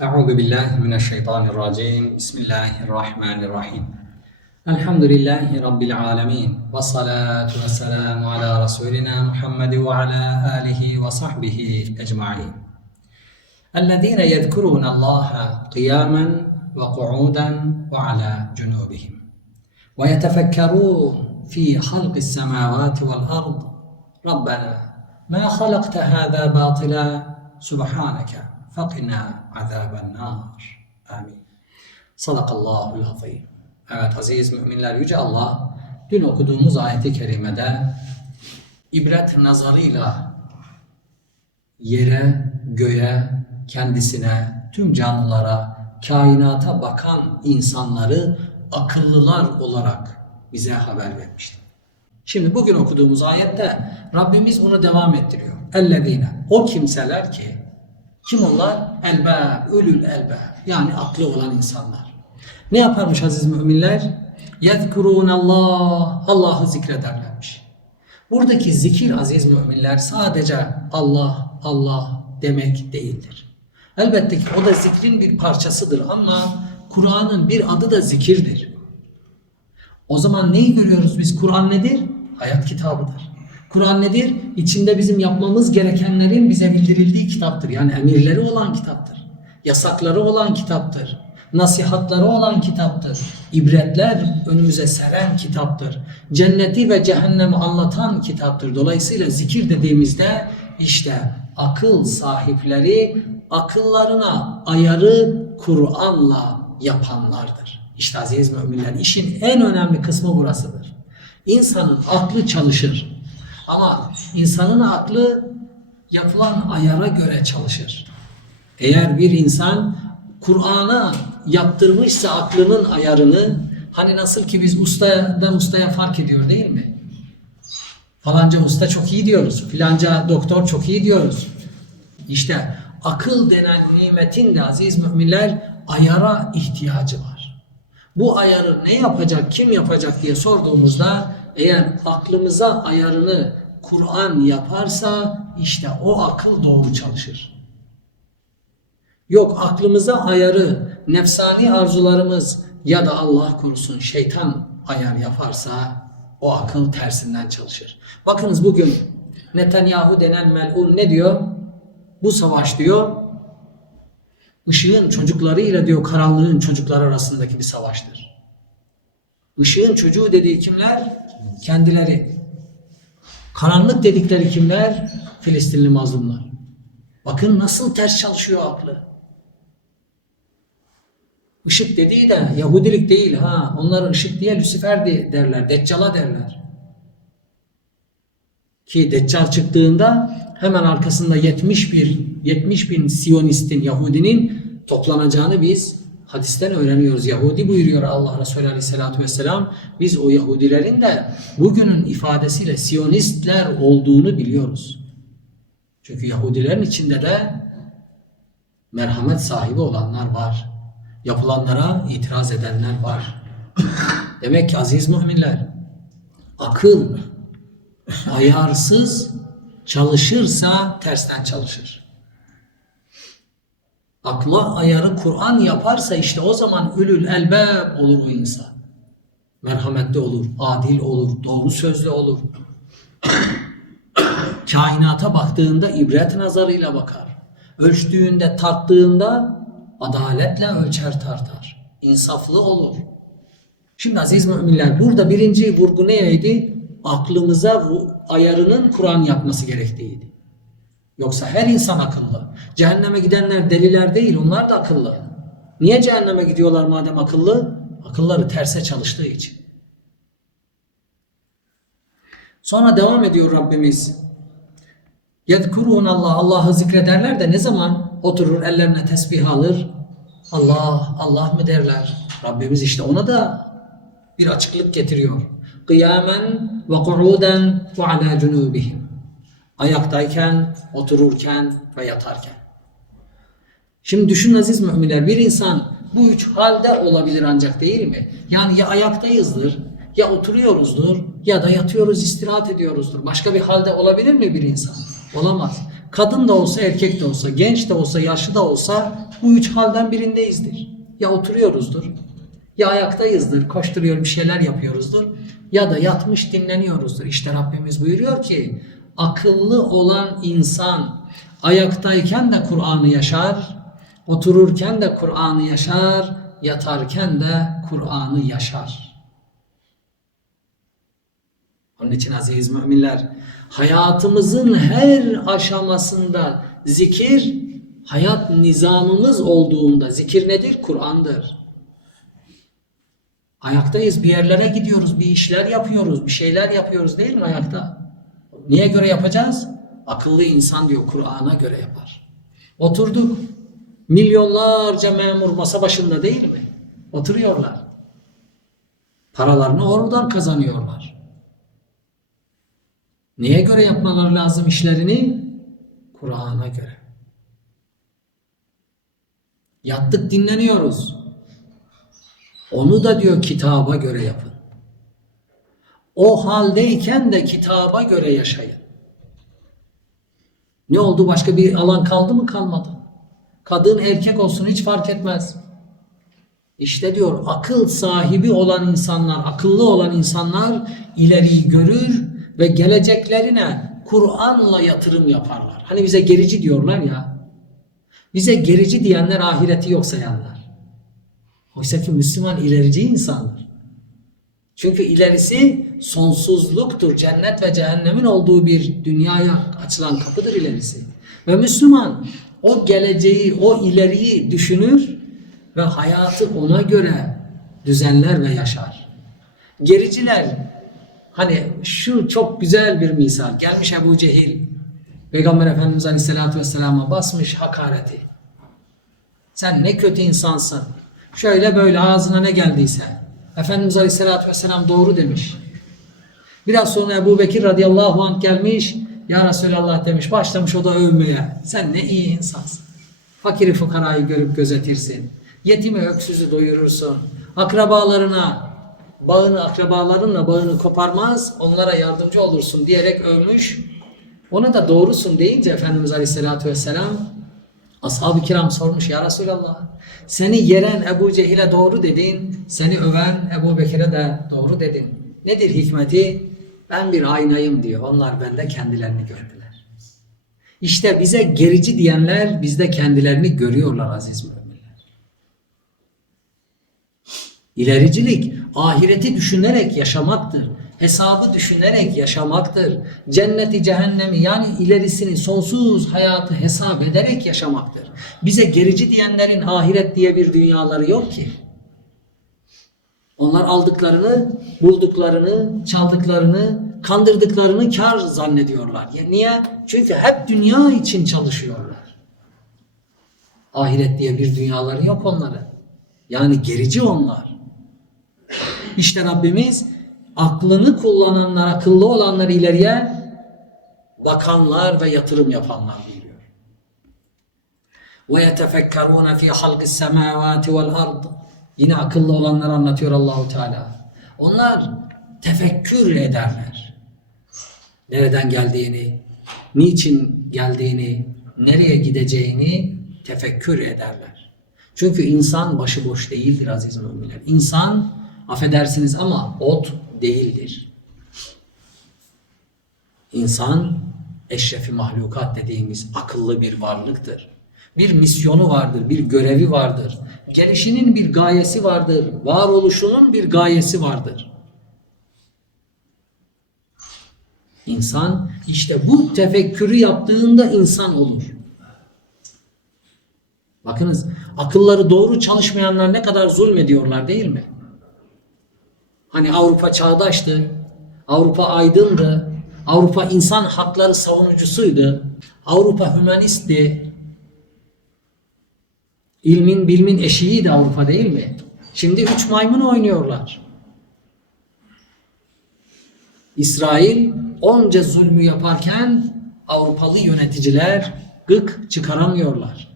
أعوذ بالله من الشيطان الرجيم. بسم الله الرحمن الرحيم. الحمد لله رب العالمين والصلاة والسلام على رسولنا محمد وعلى آله وصحبه أجمعين. الذين يذكرون الله قياما وقعودا وعلى جنوبهم ويتفكرون في خلق السماوات والأرض. ربنا ما خلقت هذا باطلا؟ سبحانك. fakina azaben nar. Amin. Sadakallahu azim. Evet aziz müminler Yüce Allah dün okuduğumuz ayeti kerimede ibret nazarıyla yere, göğe, kendisine, tüm canlılara, kainata bakan insanları akıllılar olarak bize haber vermişti. Şimdi bugün okuduğumuz ayette Rabbimiz bunu devam ettiriyor. Ellezine o kimseler ki kim onlar? Elbab, ölül elbab. Yani aklı olan insanlar. Ne yaparmış aziz müminler? Allah. Allah'ı zikrederlermiş. Buradaki zikir aziz müminler sadece Allah, Allah demek değildir. Elbette ki o da zikrin bir parçasıdır ama Kur'an'ın bir adı da zikirdir. O zaman neyi görüyoruz biz? Kur'an nedir? Hayat kitabıdır. Kur'an nedir? İçinde bizim yapmamız gerekenlerin bize bildirildiği kitaptır. Yani emirleri olan kitaptır. Yasakları olan kitaptır. Nasihatları olan kitaptır. İbretler önümüze seren kitaptır. Cenneti ve cehennemi anlatan kitaptır. Dolayısıyla zikir dediğimizde işte akıl sahipleri akıllarına ayarı Kur'an'la yapanlardır. İşte aziz müminler işin en önemli kısmı burasıdır. İnsanın aklı çalışır. Ama insanın aklı yapılan ayara göre çalışır. Eğer bir insan Kur'an'a yaptırmışsa aklının ayarını hani nasıl ki biz ustadan ustaya fark ediyor değil mi? Falanca usta çok iyi diyoruz. Filanca doktor çok iyi diyoruz. İşte akıl denen nimetin de aziz müminler ayara ihtiyacı var. Bu ayarı ne yapacak, kim yapacak diye sorduğumuzda eğer aklımıza ayarını Kur'an yaparsa işte o akıl doğru çalışır. Yok aklımıza ayarı nefsani arzularımız ya da Allah korusun şeytan ayar yaparsa o akıl tersinden çalışır. Bakınız bugün Netanyahu denen melun ne diyor? Bu savaş diyor ışığın çocuklarıyla diyor karanlığın çocuklar arasındaki bir savaştır. Işığın çocuğu dediği kimler? Kendileri. Karanlık dedikleri kimler? Filistinli mazlumlar. Bakın nasıl ters çalışıyor aklı. Işık dediği de Yahudilik değil ha. Onlar ışık diye Lucifer de derler, Deccal'a derler. Ki Deccal çıktığında hemen arkasında 70 bir 70 bin Siyonistin, Yahudinin toplanacağını biz hadisten öğreniyoruz. Yahudi buyuruyor Allah Resulü Aleyhisselatü Vesselam. Biz o Yahudilerin de bugünün ifadesiyle Siyonistler olduğunu biliyoruz. Çünkü Yahudilerin içinde de merhamet sahibi olanlar var. Yapılanlara itiraz edenler var. Demek ki aziz müminler akıl ayarsız çalışırsa tersten çalışır. Akla ayarı Kur'an yaparsa işte o zaman ölül elbab olur o insan. Merhametli olur, adil olur, doğru sözlü olur. Kainata baktığında ibret nazarıyla bakar. Ölçtüğünde, tarttığında adaletle ölçer tartar. İnsaflı olur. Şimdi aziz müminler burada birinci vurgu neydi? Aklımıza bu ayarının Kur'an yapması gerektiğiydi. Yoksa her insan akıllı. Cehenneme gidenler deliler değil, onlar da akıllı. Niye cehenneme gidiyorlar madem akıllı? Akılları terse çalıştığı için. Sonra devam ediyor Rabbimiz. Yedkurun Allah, Allah'ı zikrederler de ne zaman oturur ellerine tesbih alır? Allah, Allah mı derler? Rabbimiz işte ona da bir açıklık getiriyor. Kıyamen ve ku'uden ve ala cunubihim. Ayaktayken, otururken ve yatarken. Şimdi düşün aziz müminler bir insan bu üç halde olabilir ancak değil mi? Yani ya ayaktayızdır, ya oturuyoruzdur ya da yatıyoruz istirahat ediyoruzdur. Başka bir halde olabilir mi bir insan? Olamaz. Kadın da olsa, erkek de olsa, genç de olsa, yaşlı da olsa bu üç halden birindeyizdir. Ya oturuyoruzdur, ya ayaktayızdır, koşturuyor bir şeyler yapıyoruzdur ya da yatmış dinleniyoruzdur. İşte Rabbimiz buyuruyor ki akıllı olan insan ayaktayken de Kur'an'ı yaşar, otururken de Kur'an'ı yaşar, yatarken de Kur'an'ı yaşar. Onun için aziz müminler hayatımızın her aşamasında zikir hayat nizamımız olduğunda zikir nedir? Kur'an'dır. Ayaktayız bir yerlere gidiyoruz bir işler yapıyoruz bir şeyler yapıyoruz değil mi ayakta? Niye göre yapacağız? Akıllı insan diyor Kur'an'a göre yapar. Oturduk milyonlarca memur masa başında değil mi? Oturuyorlar. Paralarını oradan kazanıyorlar. Neye göre yapmaları lazım işlerini? Kur'an'a göre. Yattık dinleniyoruz. Onu da diyor kitaba göre yapın. O haldeyken de kitaba göre yaşayın. Ne oldu? Başka bir alan kaldı mı? Kalmadı. Kadın erkek olsun hiç fark etmez. İşte diyor akıl sahibi olan insanlar, akıllı olan insanlar ileriyi görür ve geleceklerine Kur'an'la yatırım yaparlar. Hani bize gerici diyorlar ya. Bize gerici diyenler ahireti yok sayanlar. Oysa ki Müslüman ilerici insandır. Çünkü ilerisi sonsuzluktur. Cennet ve cehennemin olduğu bir dünyaya açılan kapıdır ilerisi. Ve Müslüman o geleceği, o ileriyi düşünür ve hayatı ona göre düzenler ve yaşar. Gericiler hani şu çok güzel bir misal. Gelmiş Ebu Cehil Peygamber Efendimiz Aleyhisselatü Vesselam'a basmış hakareti. Sen ne kötü insansın. Şöyle böyle ağzına ne geldiyse. Efendimiz Aleyhisselatü Vesselam doğru demiş. Biraz sonra Ebu Bekir radıyallahu anh gelmiş. Ya Resulallah demiş. Başlamış o da övmeye. Sen ne iyi insansın. Fakiri fukarayı görüp gözetirsin. Yetimi öksüzü doyurursun. Akrabalarına bağını akrabalarınla bağını koparmaz. Onlara yardımcı olursun diyerek övmüş. Ona da doğrusun deyince Efendimiz Aleyhisselatü Vesselam Ashab-ı kiram sormuş ya Resulallah seni yeren Ebu Cehil'e doğru dedin, seni öven Ebu Bekir'e de doğru dedin. Nedir hikmeti? Ben bir aynayım diyor. Onlar bende kendilerini gördüler. İşte bize gerici diyenler bizde kendilerini görüyorlar aziz müminler. İlericilik ahireti düşünerek yaşamaktır. Hesabı düşünerek yaşamaktır. Cenneti, cehennemi yani ilerisini, sonsuz hayatı hesap ederek yaşamaktır. Bize gerici diyenlerin ahiret diye bir dünyaları yok ki. Onlar aldıklarını, bulduklarını, çaldıklarını, kandırdıklarını kar zannediyorlar. Niye? Çünkü hep dünya için çalışıyorlar. Ahiret diye bir dünyaları yok onların. Yani gerici onlar. İşte Rabbimiz aklını kullananlar, akıllı olanlar ileriye bakanlar ve yatırım yapanlar buyuruyor. Fî halqis semâvâti vel ard. Yine akıllı olanlar anlatıyor Allahu Teala. Onlar tefekkür ederler. Nereden geldiğini, niçin geldiğini, nereye gideceğini tefekkür ederler. Çünkü insan başıboş değildir aziz müminler. İnsan affedersiniz ama ot değildir. İnsan eşrefi mahlukat dediğimiz akıllı bir varlıktır. Bir misyonu vardır, bir görevi vardır. Gelişinin bir gayesi vardır, varoluşunun bir gayesi vardır. İnsan işte bu tefekkürü yaptığında insan olur. Bakınız akılları doğru çalışmayanlar ne kadar zulmediyorlar değil mi? Hani Avrupa çağdaştı, Avrupa aydındı, Avrupa insan hakları savunucusuydu, Avrupa hümanistti, ilmin bilmin eşiğiydi Avrupa değil mi? Şimdi üç maymun oynuyorlar. İsrail onca zulmü yaparken Avrupalı yöneticiler gık çıkaramıyorlar.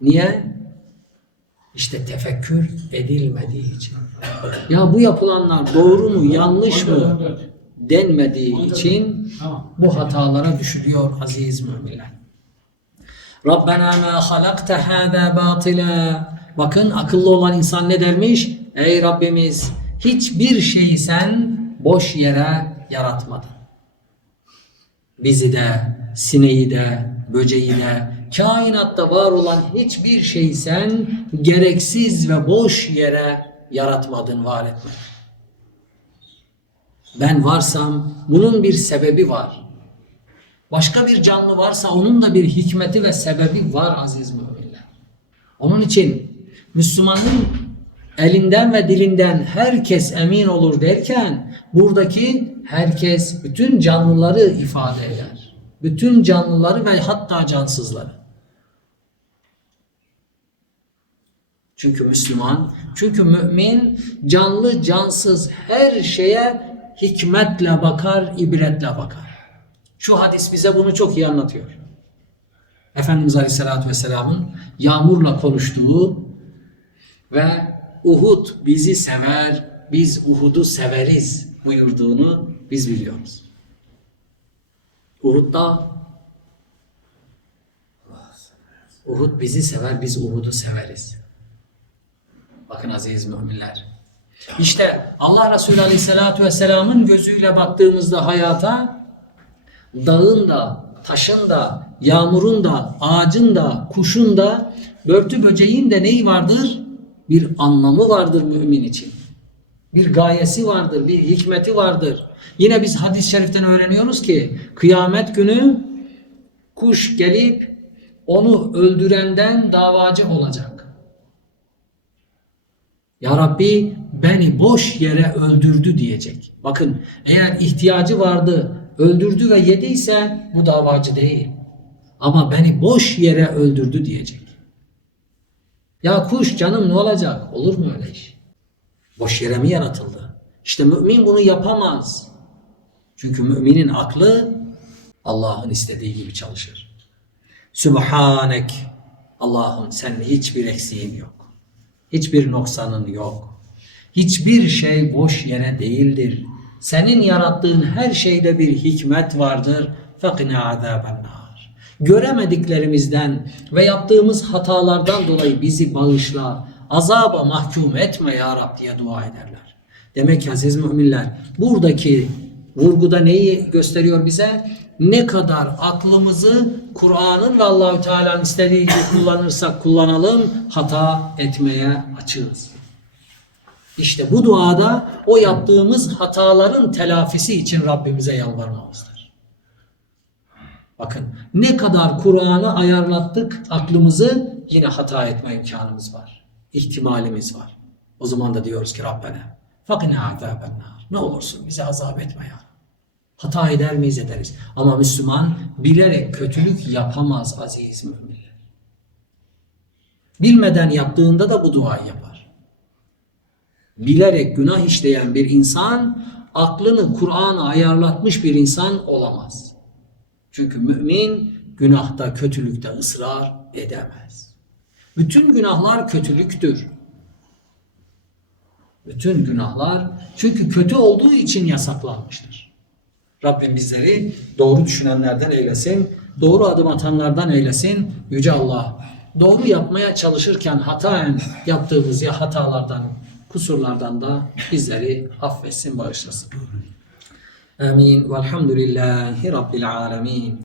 Niye? İşte tefekkür edilmediği için. Ya bu yapılanlar doğru mu, yanlış mı? denmediği için bu hatalara düşülüyor aziz müminler. Rabbena ma halakte hâzâ batila. Bakın akıllı olan insan ne dermiş? Ey Rabbimiz hiçbir şeyi sen boş yere yaratmadın. Bizi de, sineği de, böceği de, kainatta var olan hiçbir şeyi sen gereksiz ve boş yere yaratmadın, var etmedin. Ben varsam bunun bir sebebi var. Başka bir canlı varsa onun da bir hikmeti ve sebebi var aziz müminler. Onun için Müslümanın elinden ve dilinden herkes emin olur derken buradaki herkes bütün canlıları ifade eder. Bütün canlıları ve hatta cansızları. Çünkü Müslüman, çünkü mümin canlı cansız her şeye hikmetle bakar, ibretle bakar. Şu hadis bize bunu çok iyi anlatıyor. Efendimiz Aleyhisselatü Vesselam'ın yağmurla konuştuğu ve Uhud bizi sever, biz Uhud'u severiz buyurduğunu biz biliyoruz. Uhud'da Uhud bizi sever, biz Uhud'u severiz. Bakın aziz müminler. İşte Allah Resulü Aleyhisselatü Vesselam'ın gözüyle baktığımızda hayata dağın da, taşın da, yağmurun da, ağacın da, kuşun da, börtü böceğin de neyi vardır? Bir anlamı vardır mümin için. Bir gayesi vardır, bir hikmeti vardır. Yine biz hadis-i şeriften öğreniyoruz ki kıyamet günü kuş gelip onu öldürenden davacı olacak. Ya Rabbi beni boş yere öldürdü diyecek. Bakın eğer ihtiyacı vardı, öldürdü ve yediyse bu davacı değil. Ama beni boş yere öldürdü diyecek. Ya kuş canım ne olacak? Olur mu öyle iş? Boş yere mi yaratıldı? İşte mümin bunu yapamaz. Çünkü müminin aklı Allah'ın istediği gibi çalışır. Sübhanek. Allah'ım senin hiçbir eksiğin yok. Hiçbir noksanın yok. Hiçbir şey boş yere değildir. Senin yarattığın her şeyde bir hikmet vardır. Fakine azabennar. Göremediklerimizden ve yaptığımız hatalardan dolayı bizi bağışla. Azaba mahkum etme ya Rab diye dua ederler. Demek ki aziz müminler buradaki vurguda neyi gösteriyor bize? Ne kadar aklımızı Kur'an'ın ve Allahü Teala'nın istediği gibi kullanırsak kullanalım hata etmeye açığız. İşte bu duada o yaptığımız hataların telafisi için Rabbimize yalvarmamızdır. Bakın ne kadar Kur'an'ı ayarlattık aklımızı yine hata etme imkanımız var. İhtimalimiz var. O zaman da diyoruz ki Rabbena fakine azabennar. Ne olursun bize azap etme ya. Hata eder miyiz ederiz. Ama Müslüman bilerek kötülük yapamaz aziz müminler. Bilmeden yaptığında da bu duayı yapar. Bilerek günah işleyen bir insan aklını Kur'an'a ayarlatmış bir insan olamaz. Çünkü mümin günahta, kötülükte ısrar edemez. Bütün günahlar kötülüktür. Bütün günahlar çünkü kötü olduğu için yasaklanmıştır. Rabbim bizleri doğru düşünenlerden eylesin, doğru adım atanlardan eylesin. Yüce Allah, doğru yapmaya çalışırken hataen yaptığımız ya hatalardan, kusurlardan da bizleri affetsin, bağışlasın. Amin. Velhamdülillahi Rabbil alemin.